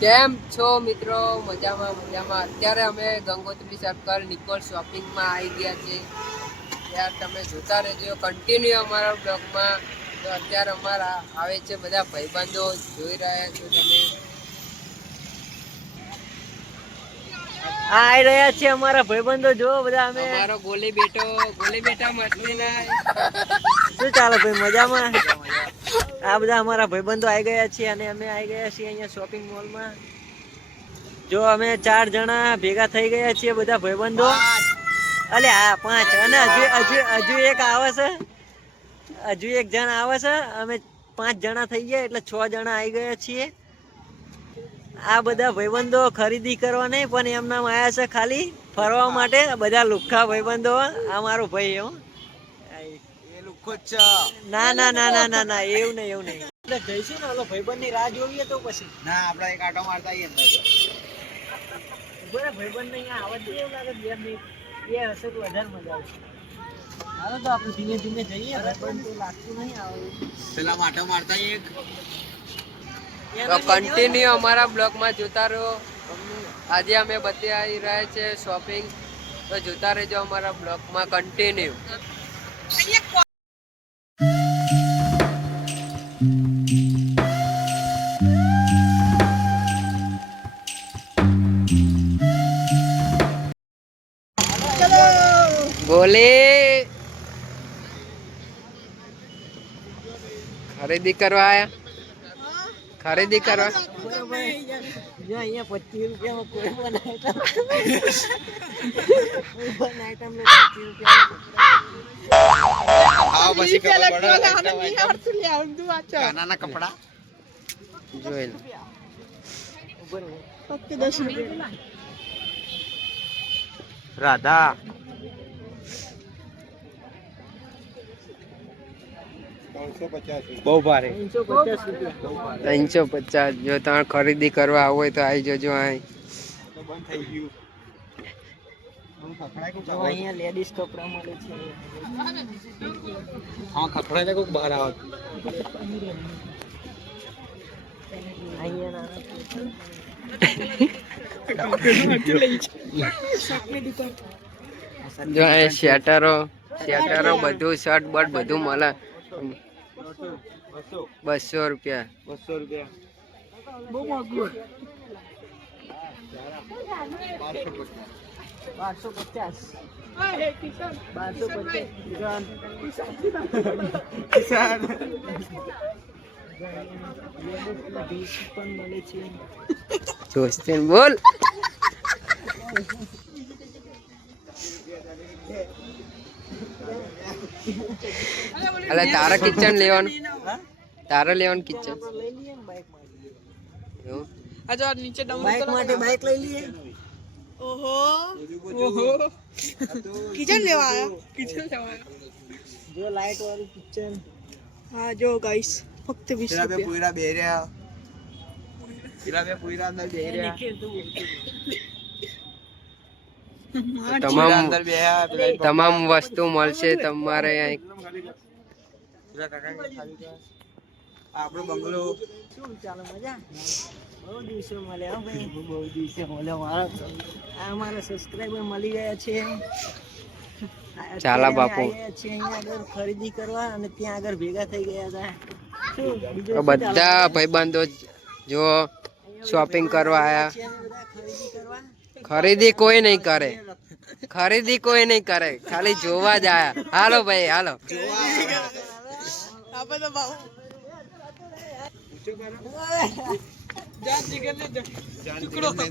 કેમ છો મિત્રો? મજામાં મજામાં. અત્યારે અમે ગંગોત્રી સર્કલ નિકોલ શોપિંગમાં આવી ગયા છે. યાર તમે જોતા રહેજો કન્ટિન્યુ અમારા બ્લોગમાં. તો અત્યારે અમારા આવે છે બધા ભાઈબંધો, જોઈ રહ્યા છો તમે. આવી રહ્યા છે અમારા ભાઈબંધો, જો બધા અમે. અમારો ગોલી બેટા મસ્તી ના. શું ચાલે ભાઈ, મજામાં? આ બધા અમારા ભાઈબંધો આવી ગયા છે અને અમે આવી ગયા છીએ અહીંયા શોપિંગ મોલમાં. જો અમે 4 જણા ભેગા થઈ ગયા છીએ, બધા ભાઈબંધો. અલે હા 5 અને હજુ એક આવે છે. હજુ એક જણ આવે છે. અમે 5 જણા થઈ ગયા એટલે 6 જણા આવી ગયા છીએ. આ બધા ભાઈબંધો ખરીદી કરવા નહીં પણ એમના આયા છે ખાલી ફરવા માટે. બધા લુખ્ખા ભાઈબંધો. આ મારો ભાઈ હો. ના ના ના ના ના ના એવું નહીં. એટલે જઈશું ને, ઓલો ભાઈબંધ ની રાહ જોઈએ તો પછી. ના આપણે એક આટો મારતા આવીએ અંદર. ભાઈબંધ ને અહીંયા આવવા દઈએ, એવું લાગે 2 મિનિટ એ હશે તો વધારે મજા આવશે. હાલો તો આપણે ધીમે ધીમે જઈએ. ભાઈબંધ તો લાગતું નહીં આવે. પેલા માટો મારતા આવીએ એક. તો કન્ટિન્યુ અમારા બ્લોગમાં જોતા રહો. આજે અમે બધે આવી રહ્યા છે શોપિંગ. તો જોતા રહેજો અમારા બ્લોગમાં કન્ટિન્યુ. બોલે ખરીદી કરવા આયા? ખરીદી કરવા જો અહીંયા 25 રૂપિયામાં કોઈ પણ આઈટમ ને 25 આવ પછી ખબર પડે. કાનાના કપડા જોઈ લો. ફક્ત 10 રૂપિયા. રાધા બહુ ભારે 350 રૂપિયા. 350. જો તમે ખરીદી કરવા આવો હોય તો આવી જજો. અહીં બંધ થઈ ગયું. જો અહીંયા લેડીઝ કપડા મળે છે. હા ખખડાય છે કોક બહાર આવત. અહીંયા જો અહીં શેટરો બધું શર્ટ બર્ટ બધું મળે. 200 રૂપિયા. 200 રૂપિયા. બહુ મોંઘું. 1250. જોસ્તીન બોલ. અલે તારા કિચન લેવાનું, કિચન. એવું? બાઈક માટે બાઈક લઈ લઈએ. ઓહો કિચન લેવા આયા. જો લાઈટ વાળું કિચન. હા જો ગાઈસ ફક્ત 20 પેલા બે રૂપિયા. પૂરા બે રહ્યા. પેલા બે પૂરા અંદર બે રહ્યા. તમામ અંદર બે રહ્યા. પેલા તમામ વસ્તુ મળશે તમારે અહીં. પેલા કાકા ખાલી ગયા. આપણો બંગલો. શું ચાલે, મજા? બહુ દિવસે મળ્યા હો ભાઈ. બહુ દિવસે મળ્યા મારા. આ અમારા સબસ્ક્રાઇબર મળી ગયા છે. ચાલા બાપુ. આવ્યા છે અહીંયા આગળ ખરીદી કરવા અને ત્યાં આગળ ભેગા થઈ ગયા હતા. શું બીજું શું બધા ચાલે? ભાઈબંધો જો શોપિંગ કરવા આયા. છે ને બધા ખરીદી કરવા. ખરીદી કોઈ નહીં કરે, ખાલી જોવા જ આયા. હાલો ભાઈ હાલો. આપે તો બાઉ જાન જીગર ને ટુકડો ને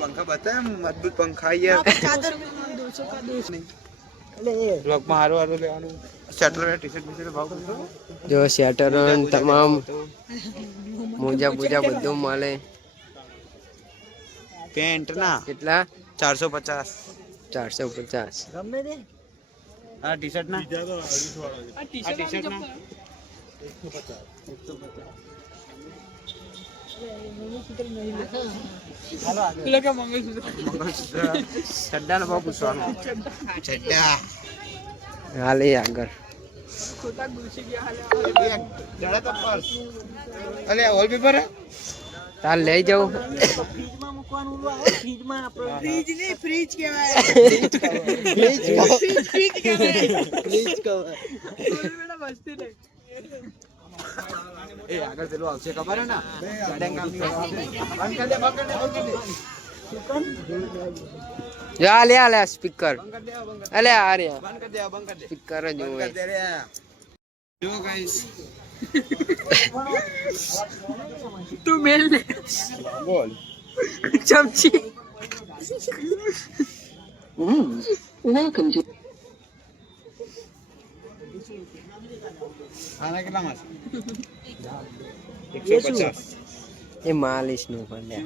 પંખા બતાય મજબૂત પંખા યાર. ચાદર 200 का 200 नहीं. એટલે એ બ્લોકમાં હારું લેવાનું. શર્ટ ટી-શર્ટ બીશર્ટ ભાવ કરજો. જો શેટર તમામ મોજા બુજા બધું મળે. પેન્ટ ના કેટલા? 450. 450. ગમે તે. આ ટી-શર્ટ ના આ ટી-શર્ટ ના હાલો આગળ. પેલો કે મંગળસૂત્ર મંગળસૂત્ર. ચડ્ડા નો ભાવ પૂછવાનો. ચડ્ડા હાલે આગળ ખોટા ઘૂસી ગયા હાલે અલે વોલપેપર તાર લઈ જાઉં ફ્રીજમાં મૂકવાનું ઓલું આવે ફ્રીજમાં આપણે ફ્રીજ નહીં ફ્રીજ કહેવાય ફ્રીજ કહેવાય ફ્રીજ કવર બેટા મસ્તી નહીં એ આગળ પેલું આવશે ખબર હે ને ગાડેન કામની બંધ કરી દે જા લે લે સ્પીકર અલે આ રે બંધ કરી દે સ્પીકર જ હોય બંધ કરી દે રે જો ગાઈસ તું મેલ ને બોલ ચમચી આના કેટલા માસ એ શું? 150 એ માલિશ નું પણ લે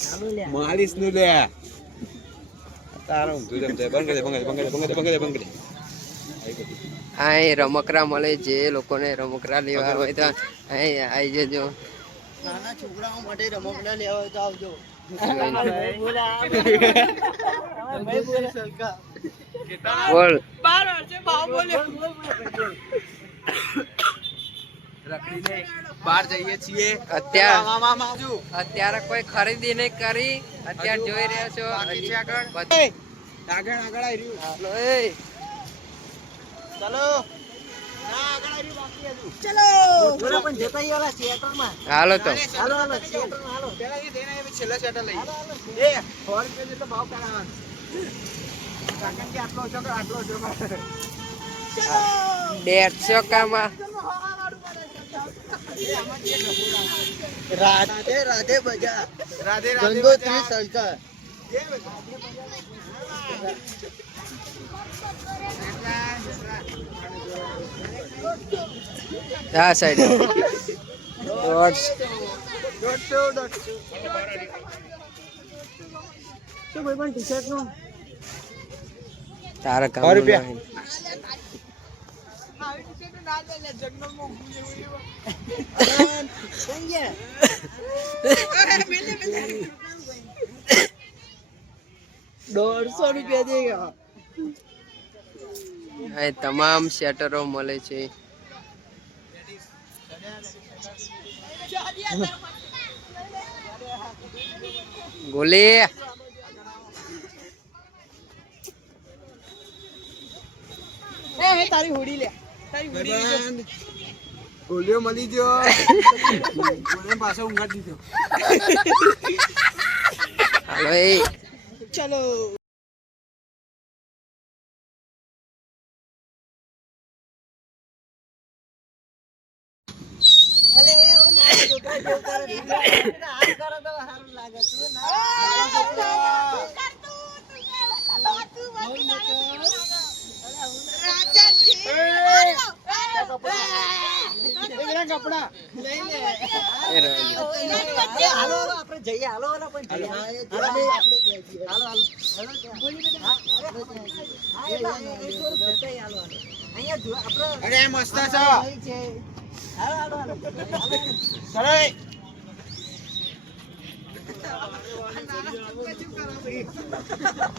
ચાલુ લે 40 નું લે તારો તું જેમ છે બંધ કરી દે આ રમકડા મળે જે લોકોને રમકડા લેવા હોય તો અહીં આવી જજો નાના છોકરાઓ માટે રમકડા લેવા હોય તો આવજો બોલ 12 વર્ષે ભાવ બોલ્યો રખડીને બહાર જઈએ છીએ અત્યારે કોઈ ખરીદી નહીં કરી અત્યારે જોઈ રહ્યા છો બાકી છે આગળ બધું. આગળ આવી રહ્યું હાલો, એ ચાલો ના આગળ આવી રહ્યું બાકી હજુ ચલો બોલા પણ જતા આલા થિયેટરમાં હાલો તો હાલો હાલો થિયેટરમાં હાલો પેલા એ જઈને આવી છેલ્લા સેટર લઈ હાલો હાલો એ 100 રૂપિયા જેટલો ભાવ કરાવવાનો કાકા કે આટલો છો 150 કામાં રાધે રાધે બજા રાધે ગંગોત્રી સરકાર આ સાઈડ શું ભાઈ પણ ટી-શર્ટ નો તારા કામ 100 રૂપિયા. આવી ટીશર્ટ ના લે લે જંગલમાં ઊભું જેવું એવું કઈ ગયા મેલે 150 રૂપિયા દેગા અહીં તમામ શેટરો મળે છે ગોલી એ તારી હોડી લે તારી હોડી લે. ગોલીઓ મળી ગયો ગોલીઓ પાછો ઊંઘાડી દીધો હાલો એ ચલો અલે એ ઓ ના છોકરા જેવું કરે હાથ કરો તો સારું લાગે તું કપડા લઈ લે એ રહ્યો. હાલો હાલો આપણે જઈએ હાલો હાલો પણ જઈએ હાલો હાલો અહીંયા જો આપણે અરે મસ્ત છે હાલો હાલો હાલો ચલો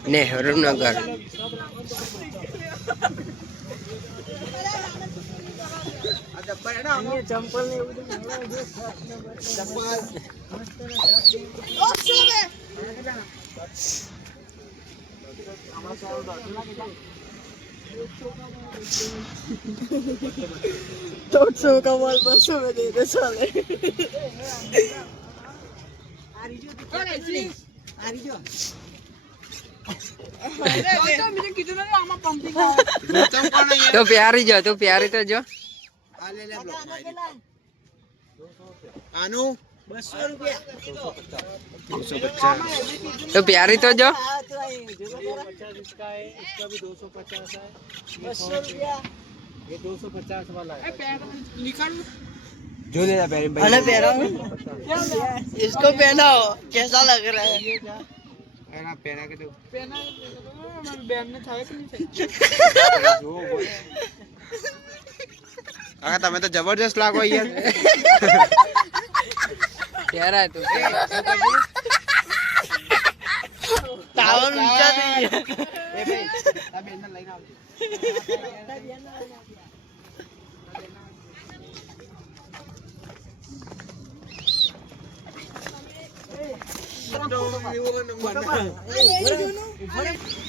નહેરુનગર આ ડબ્બા હેડો અહીંયા ચંપલ ને એવું બધું ચપ્પલ ઓ સુને दो का बॉल 500 में दे दे साले તો પ્યારી જો તું પ્યારી તો જો આ લે લે બ્લોક આનું 200 રૂપિયા 250 તો પ્યારી તો જો हाँ तो ये जो 50 इसका है इसका भी 250 है 200 रुपया ये 250 वाला है निकाल जो ले जा पेरी अरे पहना इसको पहनाओ कैसा लग रहा है एना पेना के दो पहना बैन में था कि नहीं जो बोले काका તમે તો જબરજસ્ત લાગો યાર પ્યારા તું टावर ऊंचा नहीं है એ ભાઈ આ બેન લઈ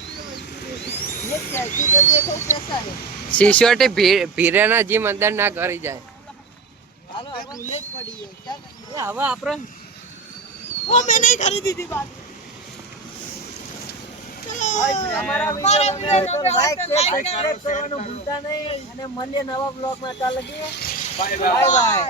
ये कैसी तो देखो कैसा है સિસોટી ભીરેના જીમ અંદર ના કરી જાય. हालो बुलेट पड़ी है क्या એ હવે આપણે वो मैंने ही खरीदी थी बात અમારા વિડિયો ગમે તો લાઈક શેર સબસ્ક્રાઇબ કરવાનું ભૂલતા નહીં અને મળીએ નવા બ્લોગમાં. ત્યાં લગી બાય બાય.